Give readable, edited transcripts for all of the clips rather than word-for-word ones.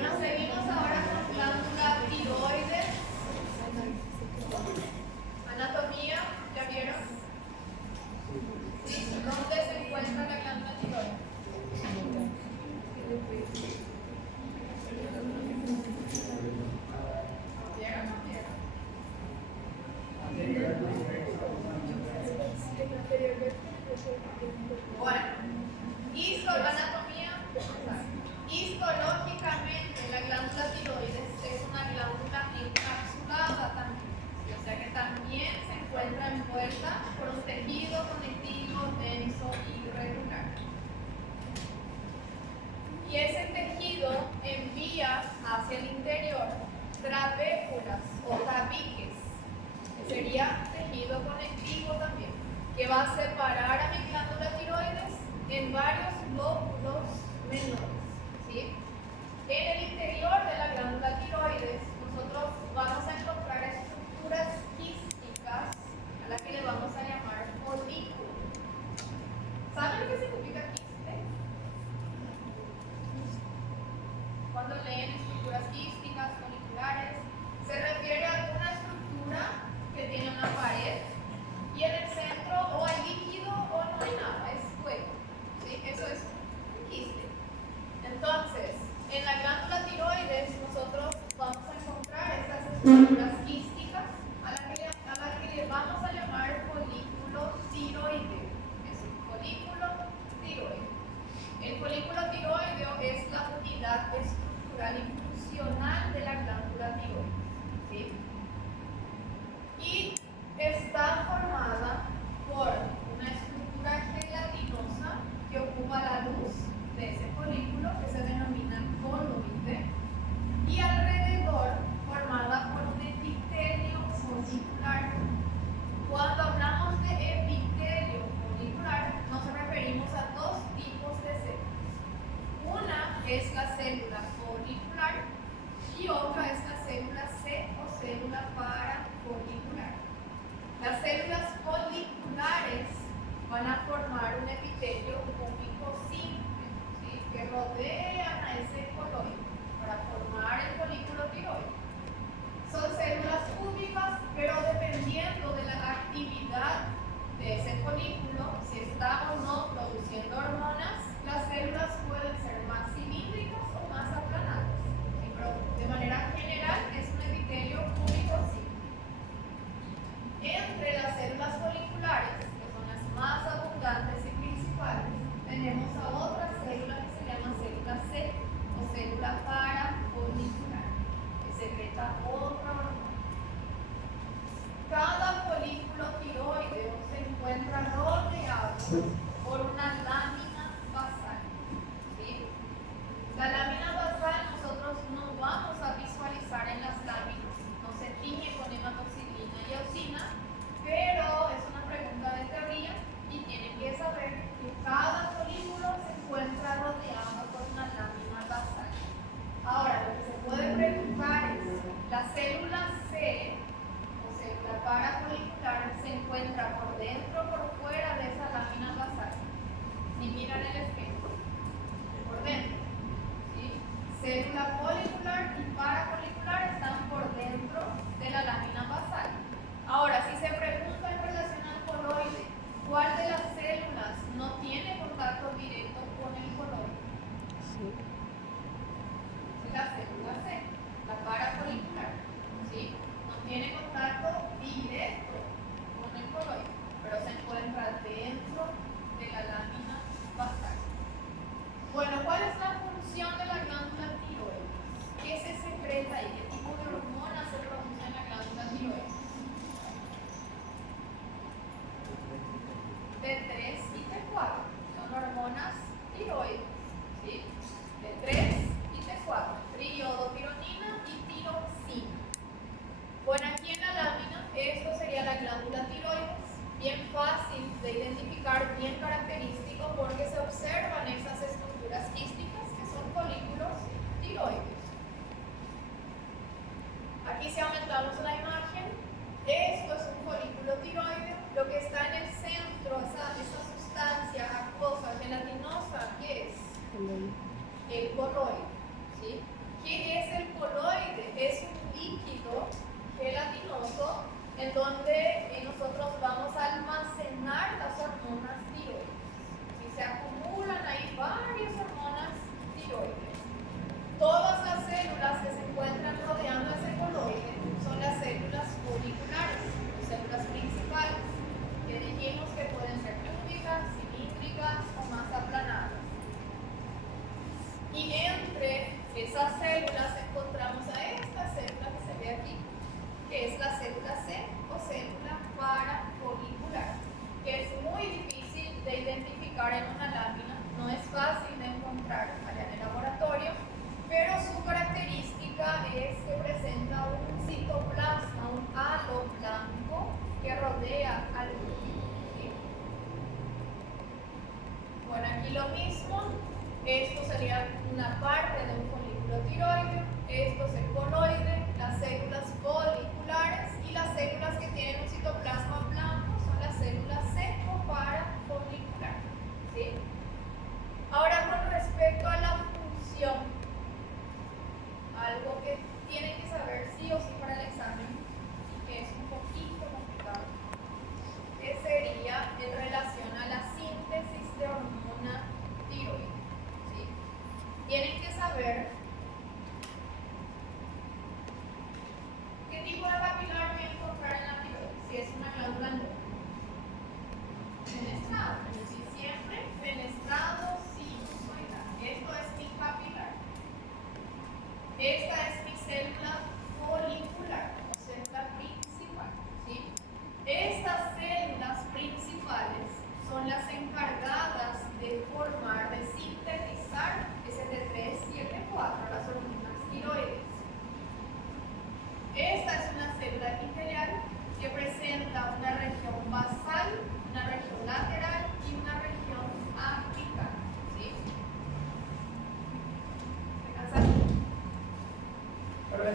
Bueno, seguimos ahora con glándula tiroides. Anatomía, ¿ya vieron? ¿Sí? ¿Dónde se encuentra la glándula tiroides? ¿Vieron? ¿No vieron? Bueno, anatomía. Histológicamente, la glándula tiroides es una glándula encapsulada también. O sea que también se encuentra envuelta por un tejido conectivo denso y irregular. Y ese tejido envía hacia el interior trabéculas o tabiques, que sería tejido conectivo también, que va a separar a mi glándula tiroides en varios lóbulos menores. ¿Sí? En el interior de la glándula tiroides, nosotros vamos a encontrar estructuras quísticas a las que le vamos a llamar folículos. ¿Saben qué significa quiste? Cuando leen estructuras quísticas, foliculares, se refiere a alguna estructura que tiene una pared y en el centro o hay líquido o no hay nada, es hueco. ¿Sí? Eso es un quiste. Entonces, en la glándula tiroides nosotros vamos a encontrar estas estructuras quísticas a las que le vamos a llamar folículo tiroideo. Es un folículo tiroideo. El folículo tiroideo es la unidad estructural y funcional de la glándula tiroides. ¿Sí? Y está formada por una estructura gelatinosa que ocupa la luz de ese folículo, que se denomina columite, y alrededor formada por un epitelio folicular. Cuando hablamos de epitelio folicular, nos referimos a dos tipos de células. Una es la célula folicular y otra es la célula C o célula parafolicular. Las células foliculares van a formar un epitelio cúbico simple, ¿sí? Que rodean a ese coloide para formar el folículo tiroideo. Son células cúbicas, pero dependiendo de la actividad de ese folículo, si está o no produciendo hormonas, las células pueden ser más cilíndricas o más aplanadas. ¿Sí? Pero de manera general es un epitelio cúbico simple. Entre las células foliculares, que son las más abundantes y principales, tenemos a otra célula que se llama célula C o célula parafolicular, que secreta otra hormona. Cada folículo tiroideo se encuentra rodeado por una lámina basal. ¿Sí? La lámina basal nosotros no vamos a visualizar en las láminas, no se tiñe con hematoxilina y eosina, pero es una pregunta de teoría y tienen que saber que cada folículo se encuentra rodeado por una lámina basal. Ahora, lo que se puede preguntar es, ¿la célula C o célula parafolicular se encuentra por dentro o por fuera de esa lámina basal? Si miran el esquema, por dentro. ¿Sí? Célula folicular y parafolicular están por dentro de la lámina basal. Ahora, si se pregunta en relación al coloide, ¿cuál de las células no tiene contacto directo con el coloide? Sí. La célula C, la parafolicular. ¿Sí? No tiene contacto directo con el coloide, pero se encuentra dentro de la lámina basal. Bueno, ¿cuál es la función de la glándula tiroides? ¿Qué se secreta ahí? ¿Qué tipo de hormonas se produce en la glándula tiroides?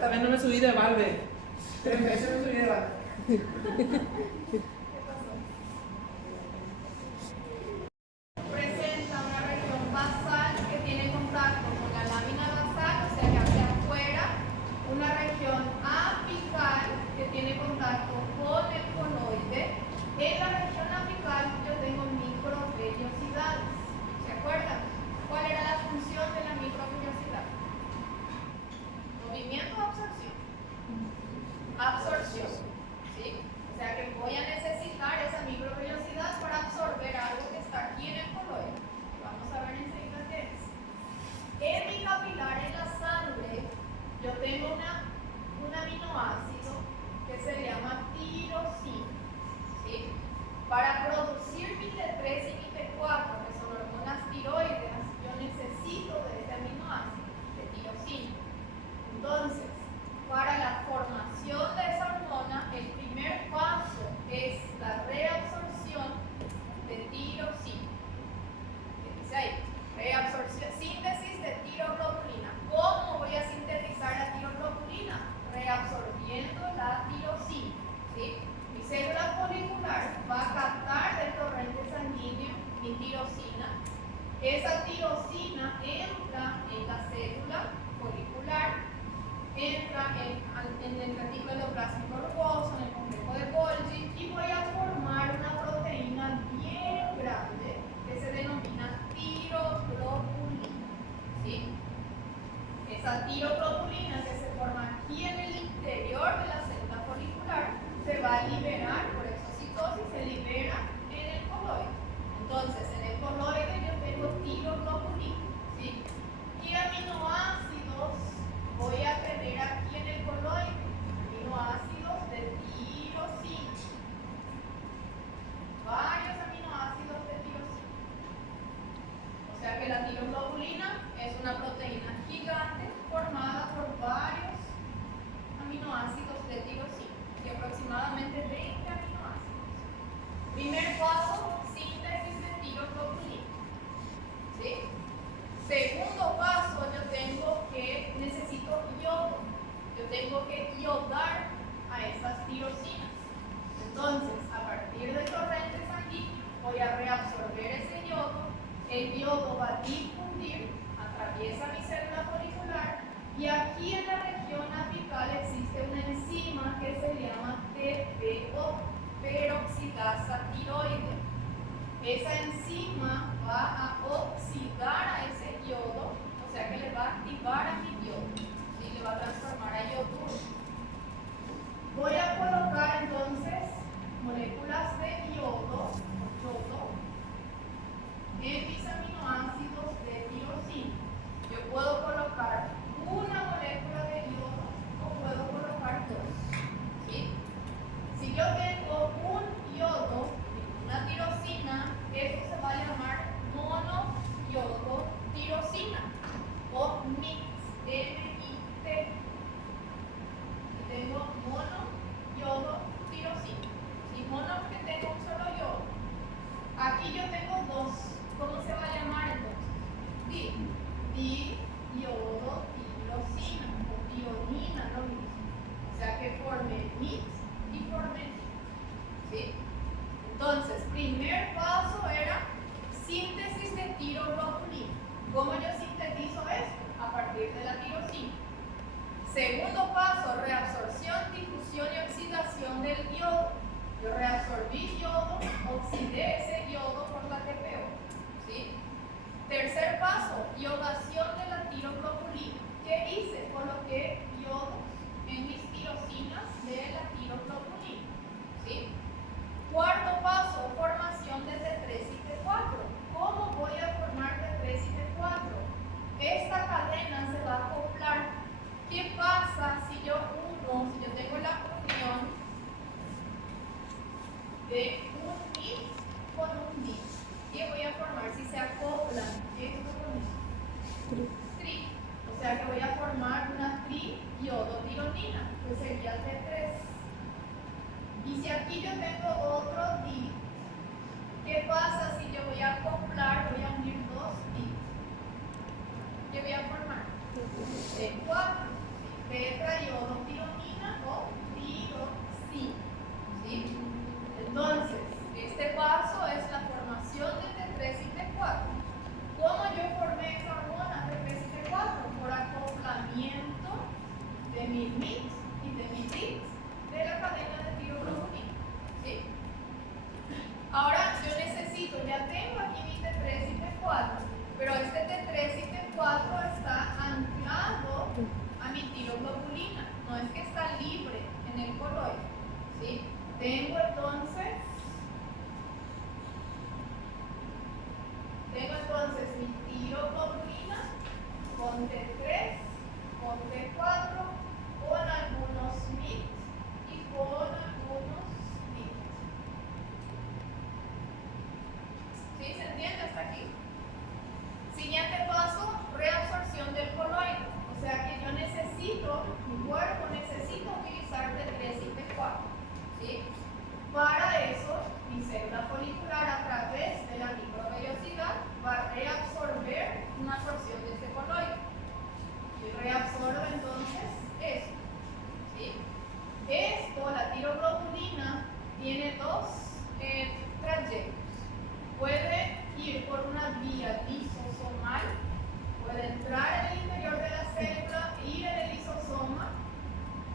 esta vez no me subí de balde. 3 veces me subí de balde. ¿Qué pasó? Presenta una región basal que tiene contacto con la lámina basal, o sea que hacia afuera, una región apical que tiene contacto con el coloide. En la región apical yo tengo microvellosidades. ¿Se acuerdan? ¿Cuál era la función de la microvellosidad? ¿Movimiento o absorción? Absorción. ¿Sí? O sea que voy a necesitar esa microvellosidad para absorber algo que está aquí en el coloide. Vamos a ver enseguida qué es. En mi capilar, en la sangre, yo tengo un aminoácido que se llama tirosina. ¿Sí? Para producir mi T3 y mi T4, que son hormonas tiroideas, yo necesito de este aminoácido, de tirosina. Entonces, para la formación de esa hormona, el primer paso es la reabsorción de tirosina. ¿Qué dice ahí? Reabsorción, síntesis de tiroglobulina. ¿Cómo voy a sintetizar la tiroglobulina? Reabsorbiendo la tirosina. ¿Sí? Mi célula folicular va a captar del torrente sanguíneo mi tirosina. Esa tirosina entra en la célula folicular, entra en el retículo endoplásmico rugoso, en el complejo de Golgi, y voy a formar una proteína bien grande que se denomina tiroglobulina. ¿Sí? Esa tiroglobulina que se forma aquí en el interior de la célula folicular se va a liberar por exocitosis, se libera en el coloide. Entonces, en el coloide yo tengo tiroglobulina. ¿Sí? ¿Qué aminoácidos voy a tener aquí en el coloide? Aminoácidos de tirosina. Varios aminoácidos de tirosina. O sea que la tiroglobulina es una proteína gigante formada por varios aminoácidos de tirosina, y aproximadamente 20 aminoácidos. Primer paso, síntesis de tiroglobulina. ¿Sí? Segundo paso, necesito yodo. Yo tengo que iodar a esas tirosinas. Entonces, a partir del torrente sanguíneo, voy a reabsorber ese yodo. El yodo va a difundir, atraviesa mi célula folicular, y aquí en la región apical existe una enzima que se llama TPO, peroxidasa tiroidea. Esa enzima va a oxidar a ese yodo, o sea que le va a activar a mi yodo, y le va a transformar a yoduro. Voy a colocar entonces moléculas de yodo en mis aminoácidos de tirosina. Yo puedo colocar una molécula de yodo o puedo colocar dos. ¿Sí? Si yo tengo un yodo y una tirosina, eso se va a llamar monoyodo tirosina o MIT, M-I-T. Tengo monoyodo tirosina. Si mono porque tengo un solo yodo. Aquí yo tengo dos. ¿Cómo se va a llamar entonces? Di-yodo tirosina o tionina, lo mismo. O sea que forme MIT y forme NIT. ¿Sí? Entonces, primer paso era síntesis de tiroglobulina. ¿Cómo yo sintetizo esto? A partir de la tirosina. Segundo paso, reabsorción, difusión y oxidación del yodo. Yo reabsorbí yodo, oxidé ese yodo por la TPO. ¿Sí? Tercer paso, iodación de la tiroglobulina. ¿Qué hice? Coloqué yodo en mis tirosinas de la tiroglobulina. ¿Sí? Cuarto paso, formación de T3 y T4. ¿Cómo voy a formar T3 y T4? Esta cadena se va a acoplar. ¿Qué pasa si yo tengo la unión de un NIT con un NIT? ¿Qué voy a formar si se acoplan esto con esto? Tri. O sea que voy a formar una triiodotironina, que sería T3. Y si aquí yo tengo otro DIT, ¿qué pasa si yo voy a acoplar, voy a unir dos DIT? ¿Qué voy a formar? T4. tetraiodotironina o tirosina. ¿Sí? Entonces, este paso es la formación de T3 y T4. ¿Cómo yo formé esa hormona T3 y T4? Por acoplamiento de mi mix y de mi DIX de la cadena de tiroglobulina. ¿Sí? Ahora yo necesito, ya tengo aquí mi T3 y T4, pero este T3 y T4 está anclado a mi tiroglobulina, no es que está libre en el coloide. ¿Sí? Tengo entonces mi tiroglobulina con T3, con T4, con algunos mix y con algunos mix. ¿Sí? ¿Se entiende hasta aquí? Siguiente paso, reabsorción del coloide. O sea que yo necesito, mi cuerpo necesita utilizar T3 y T4. ¿Sí? Para eso, mi célula folicular a través de la microvellosidad va a reabsorber una porción de ese coloide. Y reabsorbe entonces esto. ¿Sí? Esto, la tiroglobulina, tiene dos trayectos. Puede ir por una vía lisosomal, puede entrar en el interior de la célula, ir en el lisosoma,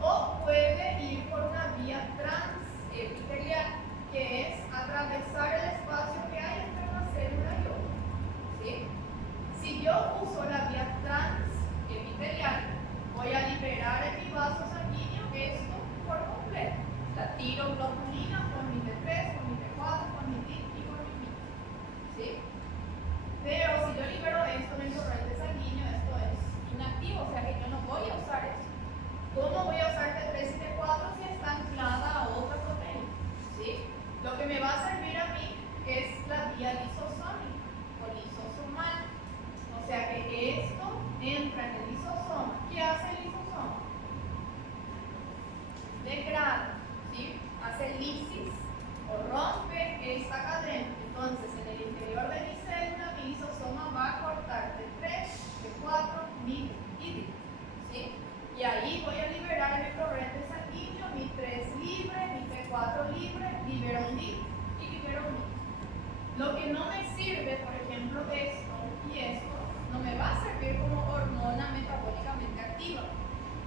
o puede ir por una vía transepitelial, que es atravesar el espacio que hay entre una célula y otra. ¿Sí? Si yo uso la vía transepitelial, voy a liberar en mi vaso sanguíneo esto por completo. La tiroglobulina con mi T3, con mi T4, con mi DIC y con mi MIC. ¿Sí? Pero si yo libero esto en el torrente sanguíneo, esto es inactivo, o sea que yo no voy a usar eso. ¿Cómo voy a usar T3 y T4 si está anclada a otra proteína? ¿Sí? Lo que me va a servir a mí es la vía lisosómica o lisosomal. O sea que esto entra en el lisosoma. ¿Qué hace el lisosoma? Degrada, ¿sí? Hace lisis o rompe esta cadena. Entonces, en el interior de mi célula, mi lisosoma va a cortar T3, T4, MIC y DIC. ¿Sí? Y ahí voy a liberar en el torrente sanguíneo mi 3 libre, mi T4 libre, libero un DIC y libero un MIC. Lo que no me sirve, por ejemplo, esto y esto, no me va a servir como hormona metabólicamente activa.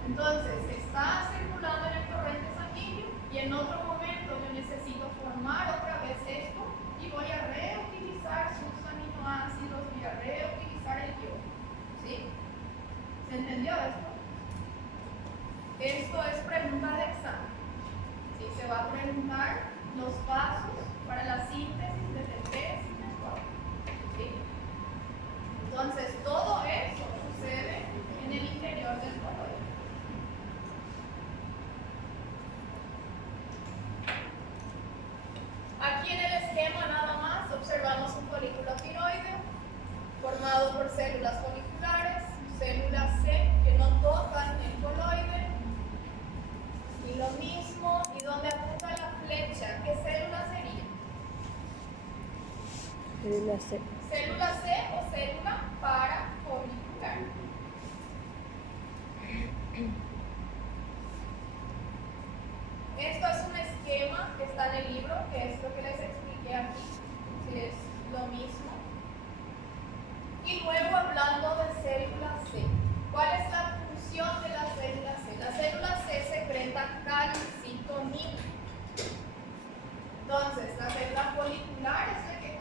Entonces, está circulando en el torrente sanguíneo y en otro momento yo necesito formar otra vez esto y voy a reutilizar sus aminoácidos, voy a reutilizar el yodo. ¿Sí? ¿Se entendió esto? Esto es pregunta de examen. ¿Sí? Se va a preguntar los pasos para la síntesis de T3 y T4. ¿Sí? Entonces, todo eso sucede en el interior del coloide. Aquí en el esquema nada más observamos un folículo tiroideo formado por células foliculares, células C que no tocan el coloide, y lo mismo, y donde apunta la flecha, ¿qué célula sería? Célula C. Célula C o célula parafolicular. Esto es un esquema que está en el libro, que es lo que les expliqué aquí, si es lo mismo. Y luego hablando de célula C, ¿cuál es la función de la célula C? La célula C secreta calcitonina. Entonces, la célula folicular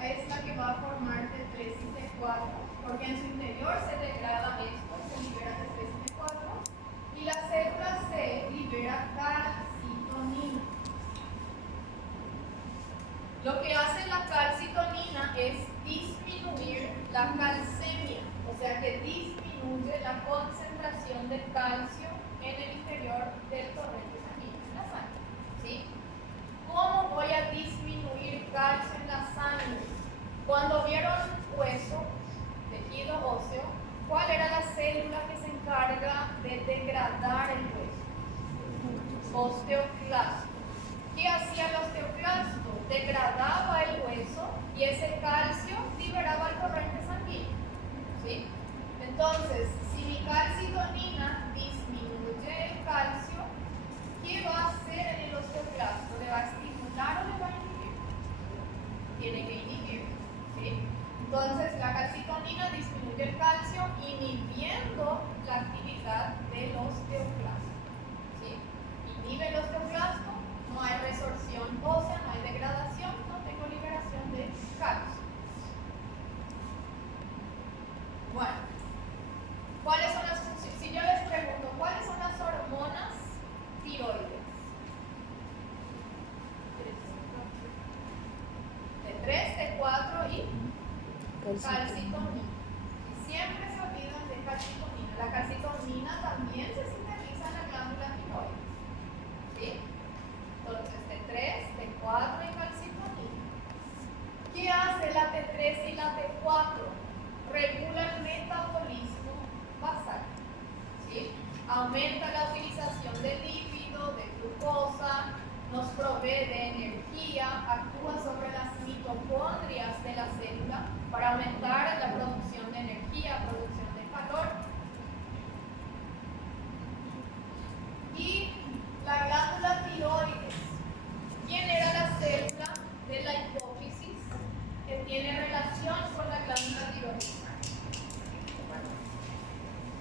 es la que va a formar T3 y T4, porque en su interior se degrada esto, se libera T3 y T4, y la célula C libera calcitonina. Lo que hace la calcitonina es disminuir la calcemia, o sea que disminuye la concentración de calcio en el interior del torrente sanguíneo, en la sangre. ¿Sí? ¿Cómo voy a disminuir calcio en la sangre? Cuando vieron hueso, tejido óseo, ¿cuál era la célula que se encarga de degradar el hueso? Osteoclasto. ¿Qué hacía el osteoclasto? Degradaba el hueso y ese calcio liberaba al torrente sanguíneo. ¿Sí? Entonces, si mi calcitonina disminuye calcitonina. Y siempre se olvidan de calcitonina. La calcitonina también se sintetiza en la glándula tiroides. ¿Sí? Entonces, T3, T4 y calcitonina. ¿Qué hace la T3 y la T4? Regula el metabolismo basal. ¿Sí? Aumenta la utilización de lípido, de glucosa, nos provee de energía, actúa sobre las mitocondrias de la célula para aumentar la producción de energía, producción de calor. Y la glándula tiroides. ¿Quién era la célula de la hipófisis que tiene relación con la glándula tiroides?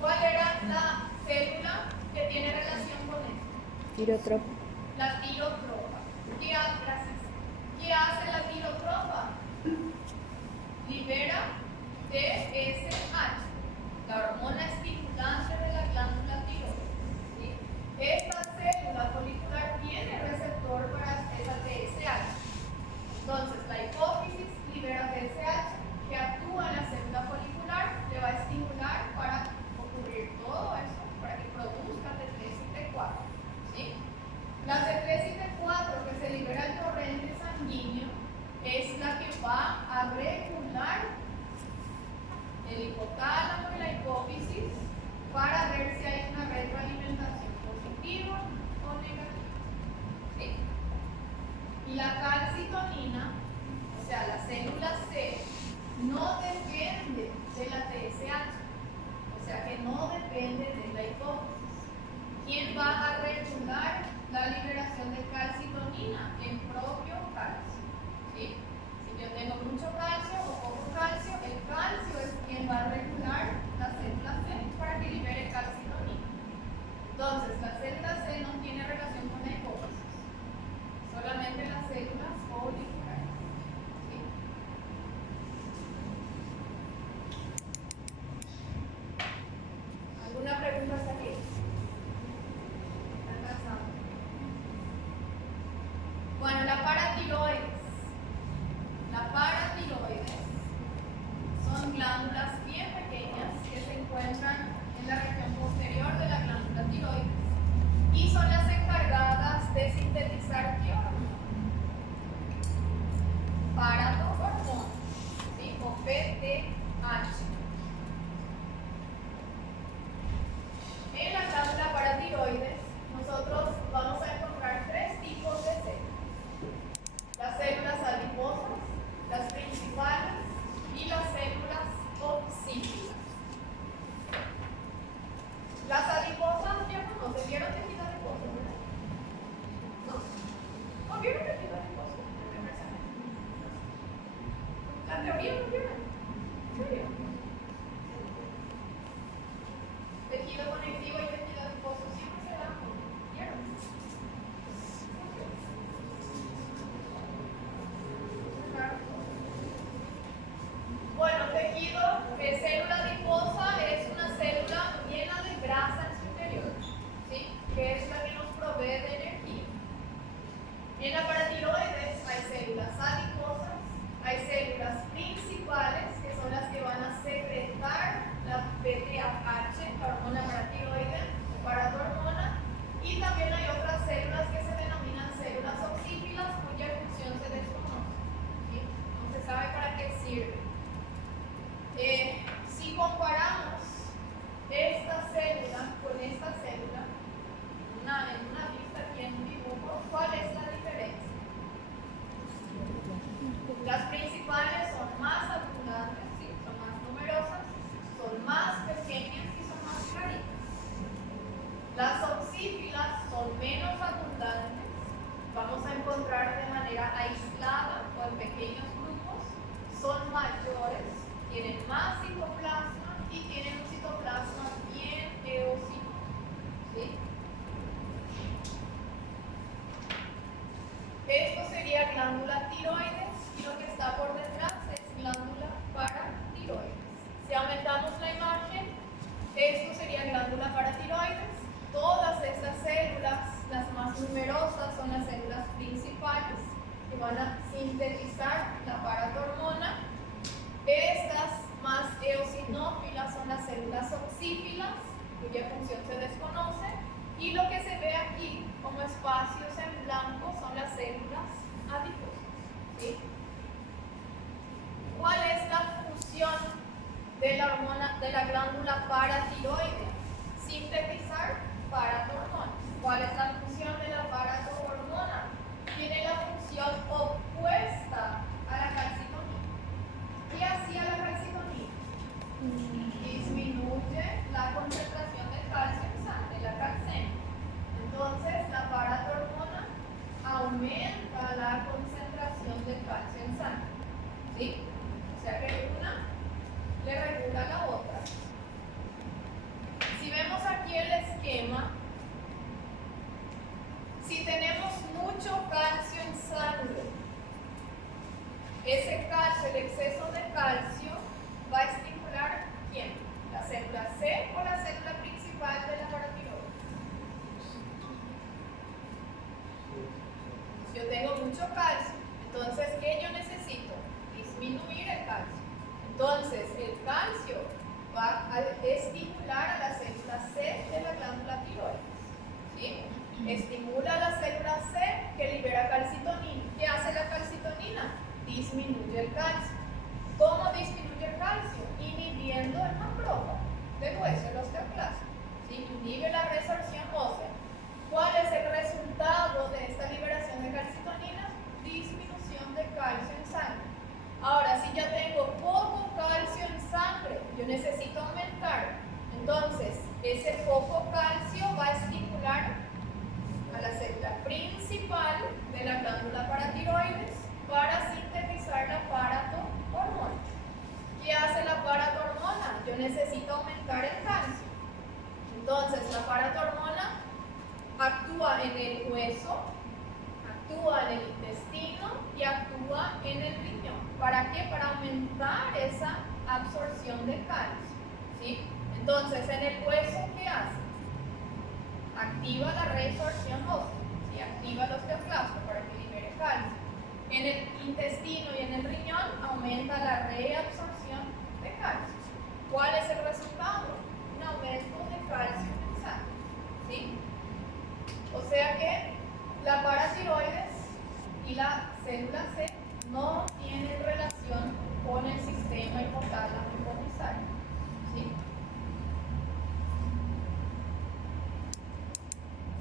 ¿Cuál era la célula que tiene relación con esto? Tirotropa. La tirotropa. ¿Qué hace la tirotropa? Libera TSH, la hormona estimulante de la glándula tiroides. ¿Sí? Esta célula folicular tiene receptor para esa TSH. Entonces, la hipófisis libera TSH que actúa en la célula folicular, le va a estimular para ocurrir todo eso, para que produzca T3 y T4. ¿Sí? La T3 y T4 que se libera el torrente sanguíneo es la que va a regular el hipotálamo y la hipófisis para ver si hay una retroalimentación positiva o negativa. ¿Sí? Y la calcitonina, o sea, la célula C, no depende de la TSH, o sea que no depende de la hipófisis. ¿Quién va a regular la liberación de calcitonina? El propio calcio. ¿Sí? Si yo tengo mucho calcio o poco calcio, el calcio es quien va a regular la célula C para que libere calcitonina. Entonces, la célula C no tiene relación con la hipófisis, solamente las células foliculares. ¿Sí? ¿Alguna pregunta hasta aquí? Bueno, la paratiroides. La paratiroides son glándulas bien pequeñas que se encuentran en la región posterior de la glándula tiroides y son las encargadas de sintetizar ¿qué hormona? Paratormona, ¿sí? O PTH. En la glándula paratiroides nosotros vamos a encontrar tres tipos de células. Las células adiposas, las principales y las células oxígenas. Las adiposas ya conocen, ¿vieron tejido adiposo? ¿No? ¿No vieron tejido adiposo? La teoría no vieron. ¿En serio? Tejido conectivo y tejido adiposo siempre se dan. ¿Vieron? Bueno, tejido, célula adiposa es una célula llena de grasa en su interior, ¿sí? Que es la que nos provee de energía. En la paratiroides hay células adiposas, hay células principales, que son las que van a secretar la PTH, la hormona paratiroide, paratormona, y también hay otras células que se denominan células oxífilas, cuya función se desconoce. ¿Sí? No se sabe para qué sirve. Si comparamos esta célula con esta célula, en una vista aquí en un dibujo, ¿cuál es la diferencia? Las principales son más abundantes, ¿sí? Son más numerosas, son más pequeñas y son más claritas. Las oxífilas son menos abundantes, vamos a encontrar de manera aislada o en pequeños grupos, son mayores, tienen más citoplasma y tienen un citoplasma bien eosinófilo. ¿Sí? Esto sería glándula tiroides y lo que está por detrás es glándula paratiroides. Si aumentamos la imagen, esto sería glándula paratiroides. Todas estas células, las más numerosas, son las células principales que van a sintetizar la paratormona. Estas más eosinófilas son las células oxífilas, cuya función se desconoce, y lo que se ve aquí como espacios en blanco son las células adiposas. ¿Sí? ¿Cuál es la función de la hormona de la glándula paratiroidea? Sintetizar paratormonas. ¿Cuál es la función de la paratormona? Tiene la función opuesta a la calcitonina. ¿Qué hacía la calcitonina? Disminuye la concentración de calcio en sangre, la calcemia. Entonces, la paratormona aumenta la concentración de calcio en sangre. ¿Sí? O sea que una le regula a la otra. Si vemos aquí el esquema, si tenemos mucho calcio en sangre, ese calcio, el exceso de calcio, va a estimular ¿quién? ¿La célula C o la célula principal de la paratiroides? Yo tengo mucho calcio, entonces ¿qué yo necesito? Disminuir el calcio. Entonces el calcio va a estimular a la célula C de la glándula tiroides. ¿Sí? Estimula a la célula C que libera calcitonina. ¿Qué hace la calcitonina? Disminuye el calcio. ¿Cómo disminuye el calcio? Inhibiendo el macrófago del hueso, el osteoclasto. ¿Sí? Inhibe la resorción ósea. ¿Cuál es el resultado de esta liberación de calcitonina? Disminución de calcio en sangre. Ahora, si ya tengo poco calcio en sangre, yo necesito aumentar. Entonces, ese poco calcio va a estimular a la célula principal de la glándula paratiroides para sintetizar la paratormona. ¿Qué hace la paratormona? Yo necesito aumentar el calcio. Entonces, la paratormona actúa en el hueso, actúa en el intestino y actúa en el riñón. ¿Para qué? Para aumentar esa absorción de calcio. ¿Sí? Entonces, en el hueso, ¿qué hace? Activa la resorción ósea, ¿sí? Activa el osteoclasto para que libere calcio. En el intestino y en el riñón aumenta la reabsorción de calcio. ¿Cuál es el resultado? Un aumento de calcio en el sangre. ¿Sí? O sea que la paratiroides y la célula C no tienen relación con el sistema hipotálamo hipofisario. ¿Sí?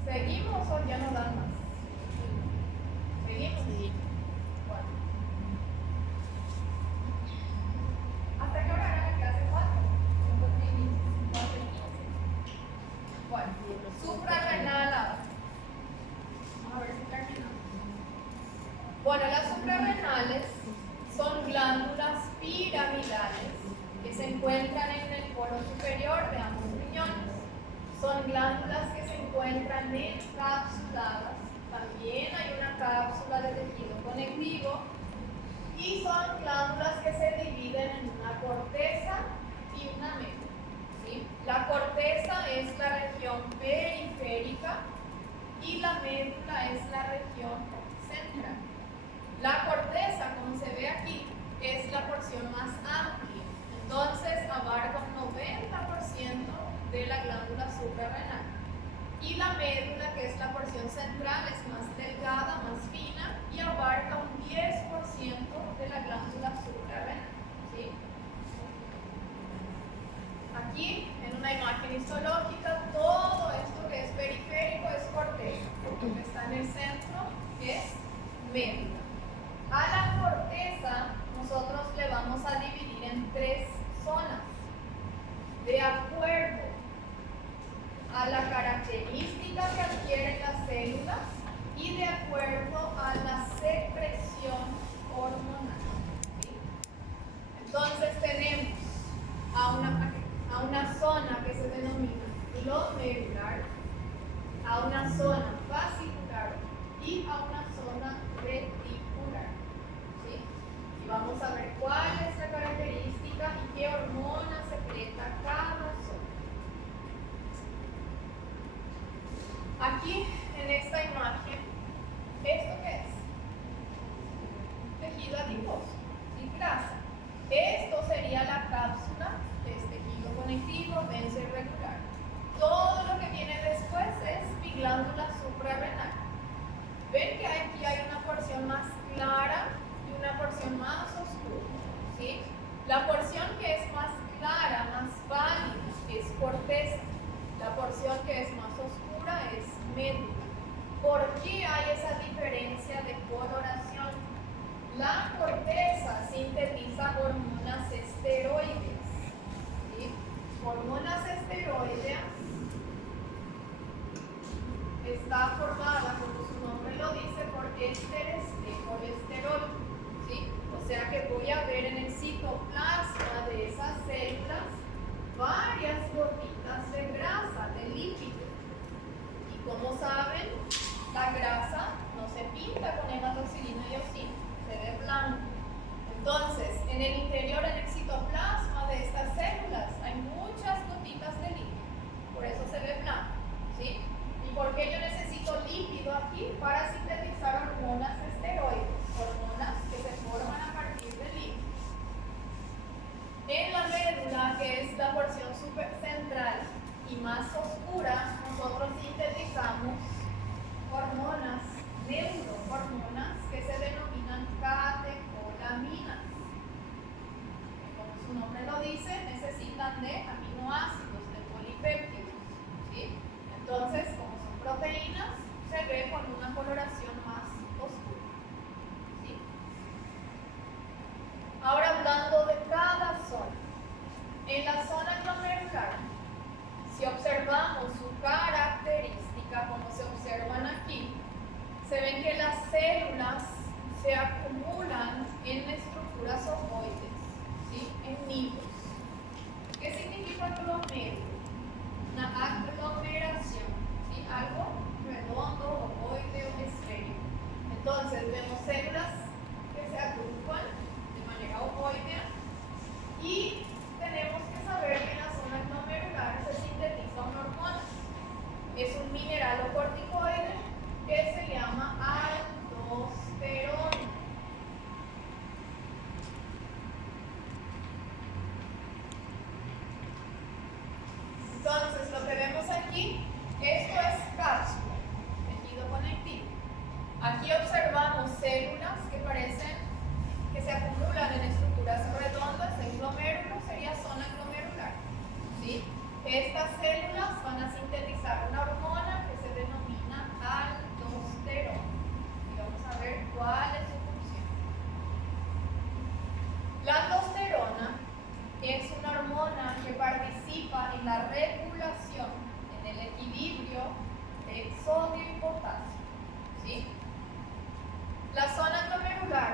¿Seguimos o ya no dan más? ¿Seguimos? Sí. Bueno. ¿Hasta qué hora era la clase? 4. 4:15. Bueno, suprarrenal ahora. Vamos a ver si terminamos. Bueno, las suprarrenales son glándulas piramidales que se encuentran en el polo superior de ambos riñones. Son glándulas que se encuentran encapsuladas. También hay una cápsula de tejido conectivo. Y son glándulas que se dividen en una corteza y una médula. ¿Sí? La corteza es la región periférica y la médula es la región central. La corteza, como se ve aquí, es la porción más amplia. Entonces abarca un 90% de la glándula suprarrenal. Y la médula, que es la porción central, es más delgada, más fina y abarca un 10% de la glándula suprarrenal. ¿Sí? Aquí, en una imagen histológica, todo esto que es periférico es corteza. Lo que está en el centro es médula. A la corteza nosotros le vamos a dividir en 3 zonas, de acuerdo a la característica que adquieren las células y de acuerdo a la secreción hormonal. ¿Sí? Entonces tenemos a una zona que se denomina glomerular, a una zona fascicular y a una zona reticular. ¿Sí? Y vamos a ver cuál es la característica y qué hormona secreta cada zona. Aquí en esta imagen, ¿esto qué es? Tejido adiposo y grasa. Esto sería la cápsula del tejido conectivo denso irregular. Todo lo que viene después es mi glándula suprarrenal. Ven que aquí hay una porción más clara y una porción más oscura, ¿sí? La porción que es más clara, más pálida, es corteza. La porción que es más oscura es médula. ¿Por qué hay esa diferencia de coloración? La corteza sintetiza hormonas esteroideas, ¿sí? Hormonas esteroideas está formada, como su nombre lo dice, por ésteres de colesterol, ¿sí? O sea que voy a ver en el citoplasma de esas células varias gotitas de grasa, de lípido. Y como saben, la grasa no se pinta con hematoxilina y eosina, se ve blanco. Entonces, en el interior, en el citoplasma de estas células, hay muchas gotitas de lípido. Por eso se ve blanco, ¿sí? ¿Y por qué yo necesito lípido aquí? Para sintetizar hormonas esteroides, hormonas que se forman a partir del lípido. En la médula, que es la porción central y más oscura, nosotros sintetizamos hormonas, neurohormonas, que se denominan catecolaminas. Como su nombre lo dice, necesitan de aminoácidos, de polipéptidos, ¿sí? Entonces, como son proteínas, se ve con una coloración más oscura, ¿sí? Ahora hablando de cada zona. En la zona glomerular, si observamos su característica, como se observan aquí, se ven que las células se acumulan en estructuras ovoides, ¿sí? En nidos. ¿Qué significa glomérulo? Una aglomeración, ¿sí? Algo redondo, ovoide o esférico. Entonces vemos células que se agrupan de manera ovoidea y tenemos que saber que en la zona glomerular se sintetiza una hormona. Es un mineralocorticoide que se llama aldosterona. Entonces, lo que vemos aquí, esto es cápsula, tejido conectivo. Aquí observamos células que parecen que se acumulan en estructuras redondas. El glomérulo sería zona glomerular, ¿sí? Estas células van a sintetizar una hormona que se denomina aldosterona. Y vamos a ver cuál es su función. La aldosterona es una hormona que participa en la regulación, en el equilibrio de sodio y potasio, ¿sí? La zona glomerular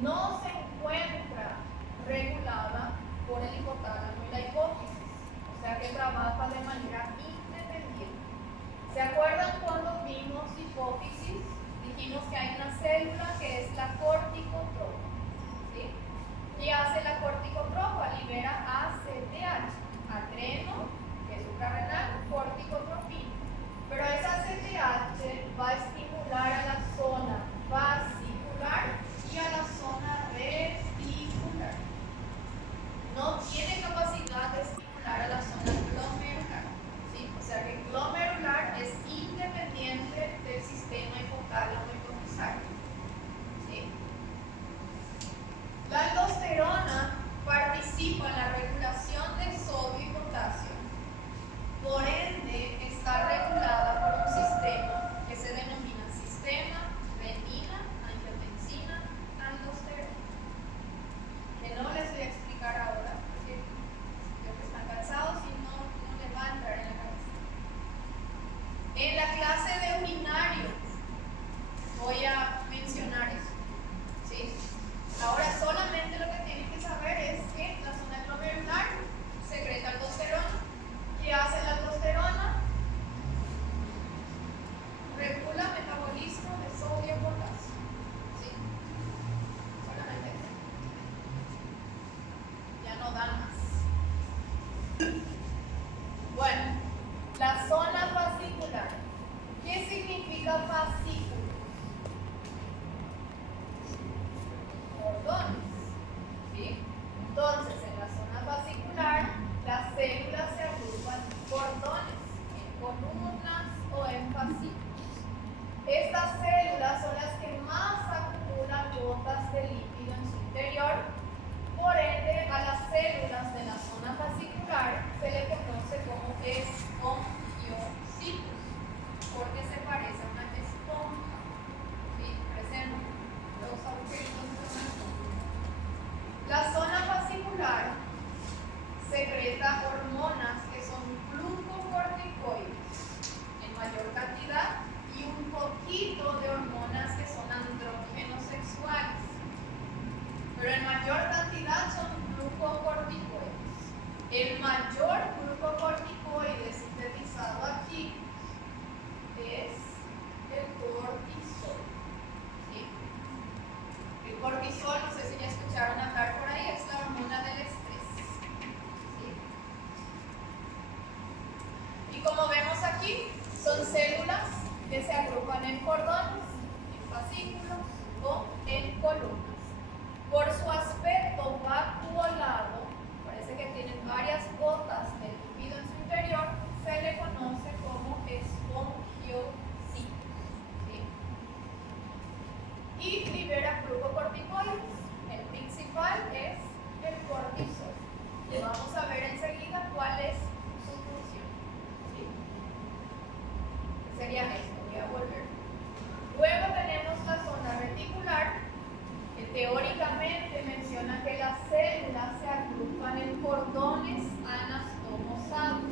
no se encuentra regulada por el hipotálamo y la hipófisis, o sea que trabaja de manera independiente. ¿Se acuerdan cuando vimos hipófisis? Dijimos que hay una célula que es la corticotrofa, ¿sí? ¿Qué hace la corticotrofa? Libera ACTH, adreno, que es suprarrenal, corticotropina. Pero esa ACTH va a estimular a la zona vasicular y a la zona reticular. No tiene capacidad de estimular a la zona glomerular, ¿sí? O sea que glomerular es independiente del sistema hipotálamo hipofisario, ¿sí? La aldosterona participa en la regulación de sodio y potasio. Por ende, está regulada por un sistema que se denomina sistema renina-angiotensina-aldosterona, que no les voy a explicar ahora, porque creo que están cansados y no les va a entrar en la cabeza. En la clase de urinario voy a mencionar eso, ¿sí? Ahora solamente lo que tienen que saber es que la zona glomerular secreta aldosterona. ¿Qué hace la aldosterona? Regula el metabolismo de sodio y potasio, ¿sí? Solamente eso. Ya no da más. Bueno, la zona fascicular. ¿Qué significa fascículo? Cordones, ¿sí? Entonces, en la zona fascicular, las células se agrupan en cordones, en columnas o en fascículos. Estas células son las que más acumulan gotas de líquido en su interior. Por ende, a las células de la zona fascicular se le conoce como espongiocitos, porque se parece a una esponja. ¿Sí? Parecen los agujeritos de una esponja. La zona fascicular secreta hormonas que son glucocorticoides en mayor cantidad y un poquito de hormonas que son andrógenos sexuales. Pero en mayor cantidad son glucocorticoides. El mayor glucocorticoide sintetizado aquí es el cortisol. ¿Sí? El cortisol, no sé si ya escucharon hablar por ahí, es la hormona del estrés. ¿Sí? Y como vemos aquí, son células que se agrupan en cordones, en fascículos o en columnas. Por su aspecto vacuolado, parece que tienen varias gotas de líquido en su interior, se le conoce como espongiocitos. ¿Sí? Y libera glucocorticoides. El principal es el cortisol. Le vamos a ver enseguida cuál es su función. ¿Sí? Sería esto, voy a volver. Luego tenemos la zona reticular, que teóricamente menciona que las células se agrupan en cordones anastomosados.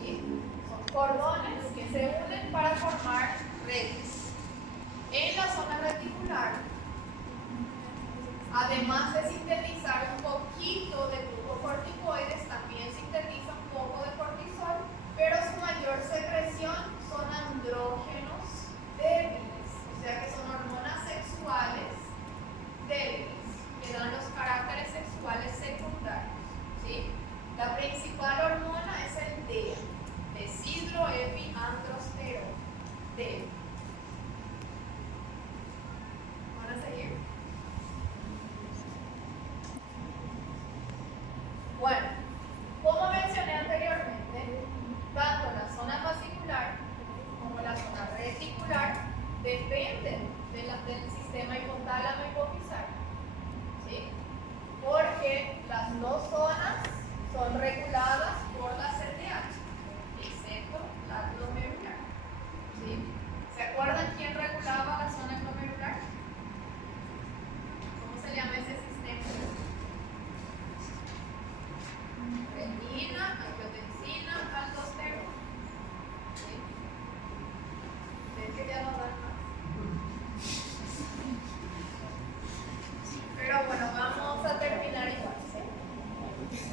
¿Sí? Son cordones que se unen para formar redes. En la zona reticular, además de sintetizar un poquito de glucocorticoides, también sintetiza un poco de cortisol, pero su mayor secreción son andrógenos débiles, o sea que son hormonas sexuales débiles, que dan los caracteres sexuales secundarios. ¿Sí? La principal hormona es el DEA, deshidroepiandrosterona, DEA. ¿Van a seguir? Bueno, como mencioné anteriormente, tanto la zona fascicular como la zona reticular dependen del sistema hipotálamo hipofisario. ¿Sí? Porque las dos zonas son reguladas por la CTH, excepto la glomerular. ¿Sí? ¿Se acuerdan quién regulaba la zona glomerular? ¿Cómo se llama ese sistema? Renina, angiotensina, aldosterona. ¿Sí? ¿Ven que ya no dan más? Pero bueno, vamos a terminar igual. ¿Sí?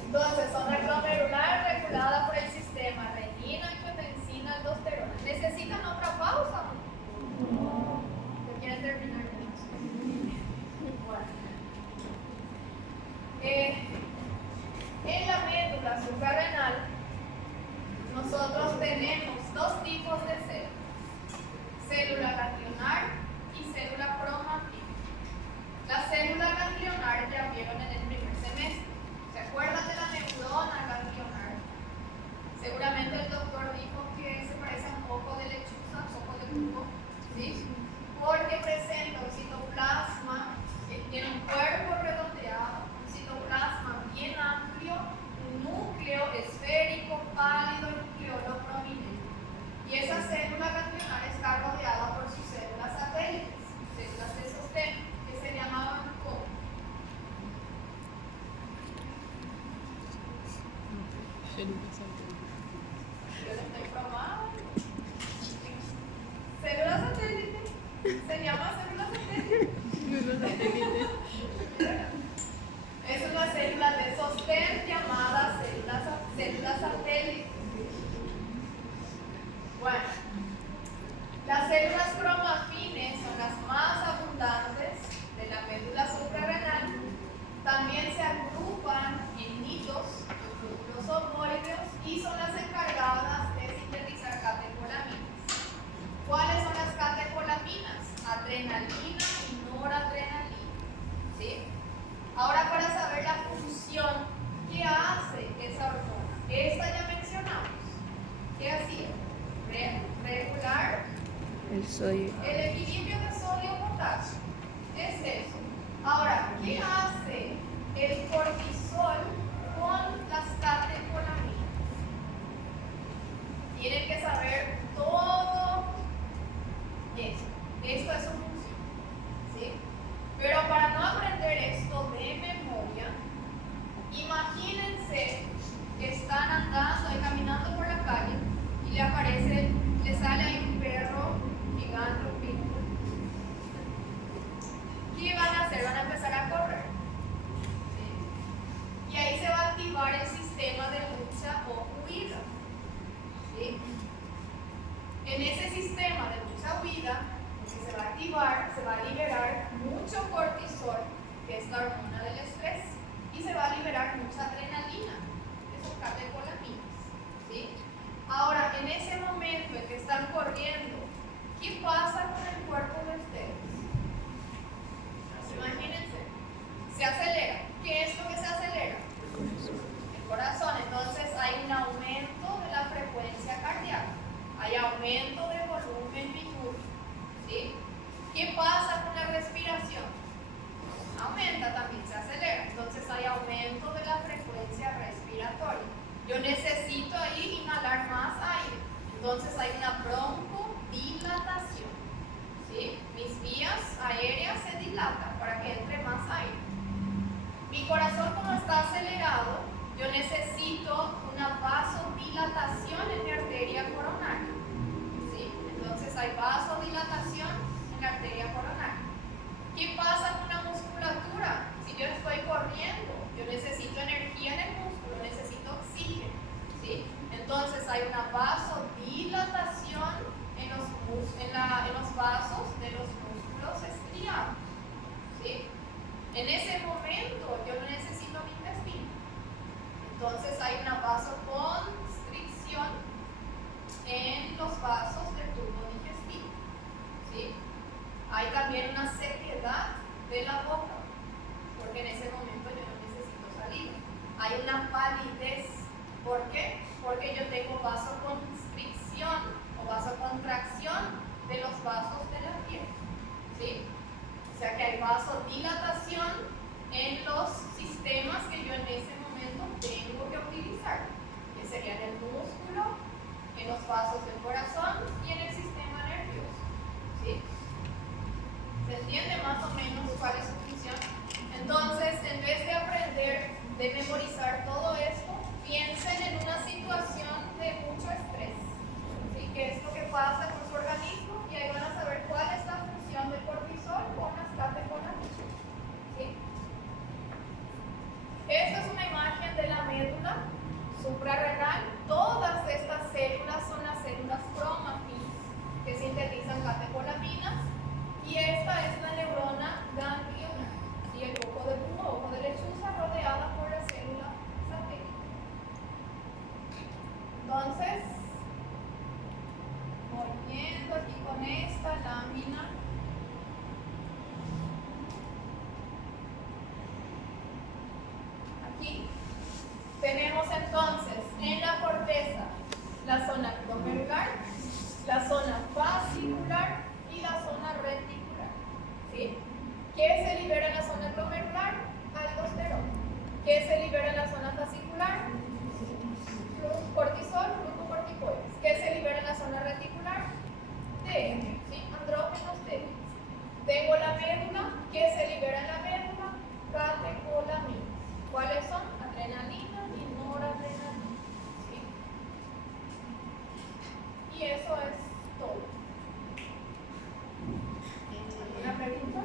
Entonces, zona glomerular regulada por el sistema renina, angiotensina, aldosterona. ¿Necesitan otra pausa? ¿O quieren terminar? Bueno. En la médula suprarrenal, nosotros tenemos dos tipos de células: célula ganglionar y célula promáctica. La célula ganglionar ya vieron en el primer semestre. ¿Se acuerdan de la neurona ganglionar? Seguramente el doctor dijo que se parece un poco de lechuza, un poco de jugo, ¿sí? Porque presenta un citoplasma que tiene un cuerpo redondeado, un citoplasma bien amplio, un núcleo esférico, pálido, nucleolo prominente. Y esa célula ganglionar está rodeada por sus células satélites, células de sostén, que se llamaban ¿cómo? Yo le estoy probando. ¿Células satélites? ¿Se llama células satélites? Es una célula de sostén llamada células satélites. Bueno, las células cromafines son las más abundantes de la médula suprarrenal. También se agrupan en nidos, los ovoideos, y son las encargadas de sintetizar catecolaminas. ¿Cuáles son las catecolaminas? Adrenalina y noradrenalina. ¿Sí? Ahora, para saber la función Sodio. El equilibrio de sodio-potasio es eso. Ahora, ¿qué hace el cortisol con las catecolaminas? Tienen que saber todo esto. Esto es su función, ¿sí? Pero para no aprender esto de memoria, imagínense que están andando y caminando por la calle y le sale ahí un perro gigante, un pitbull. ¿Qué van a hacer? Van a empezar a correr. ¿Sí? Y ahí se va a activar el sistema de lucha o huida. ¿Sí? En ese sistema de lucha-huida, lo que se va a activar, se va a liberar mucho cortisol, que es la hormona del estrés, y se va a liberar mucha adrenalina, que son catecolaminas. ¿Sí? Ahora, en ese momento en que están corriendo, ¿qué pasa con el cuerpo de ustedes? Imagínense, se acelera. ¿Qué es lo que se acelera? El corazón. Entonces hay un aumento de la frecuencia cardíaca, hay aumento del volumen bicúbico. ¿Sí? ¿Qué pasa con la respiración? Aumenta también, se acelera. Entonces hay aumento de la frecuencia respiratoria. Yo necesito ahí inhalar más aire. Entonces hay una broncodilatación. ¿Sí? Mis vías aéreas se dilatan para que entre más aire. Mi corazón, como está acelerado, yo necesito una vasodilatación en mi arteria coronaria. ¿Sí? Entonces hay vasodilatación en la arteria coronaria. ¿Qué pasa con la musculatura? Si yo estoy corriendo, yo necesito energía en el músculo, necesito oxígeno. ¿Sí? Entonces hay una vasodilatación en los vasos de los músculos estriados. ¿Sí? En ese momento yo no necesito mi intestino. Entonces hay una vasoconstricción en los vasos del tubo digestivo. ¿Sí? Hay también una sequedad de la boca, porque en ese momento yo no necesito saliva. Hay una palidez. ¿Por qué? Porque yo tengo vasoconstricción o vasocontracción de los vasos de la piel. ¿Sí? O sea que hay vasodilatación en los sistemas que yo en ese momento tengo que utilizar, que serían el músculo, en los vasos del corazón y en el sistema nervioso. ¿Sí? ¿Se entiende más o menos cuál es su función? Entonces, en vez de aprender, de memorizar todo esto, piensen en una situación de mucho estrés. ¿Sí? ¿Qué es lo que pasa con su organismo? Y ahí van a saber cuál es la función del cortisol con las catecolaminas. ¿Sí? Esta es una imagen de la médula suprarrenal. Todas estas células son las células cromatin que sintetizan catecolaminas. Y esta es la neurona ganglionar. Y el ojo de búho, ojo de lechuza, rodeada por la célula satélite. Entonces, volviendo aquí con esta lámina. Aquí tenemos entonces en la corteza la zona glomerular, la zona fascicular y la zona reticular. ¿Sí? ¿Qué se libera en la zona glomerular? Aldosterona. ¿Qué se libera en la zona fascicular? Cortisol, glucocorticoides. ¿Qué se libera en la zona reticular? DHT, ¿sí? Andrógenos DHT. Tengo la médula. ¿Qué se libera en la médula? Catecolaminas. ¿Cuáles son? Adrenalina y noradrenalina. ¿Sí? Y eso es todo. ¿Alguna pregunta?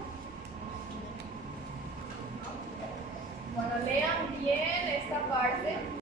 Bueno, lean bien esta parte.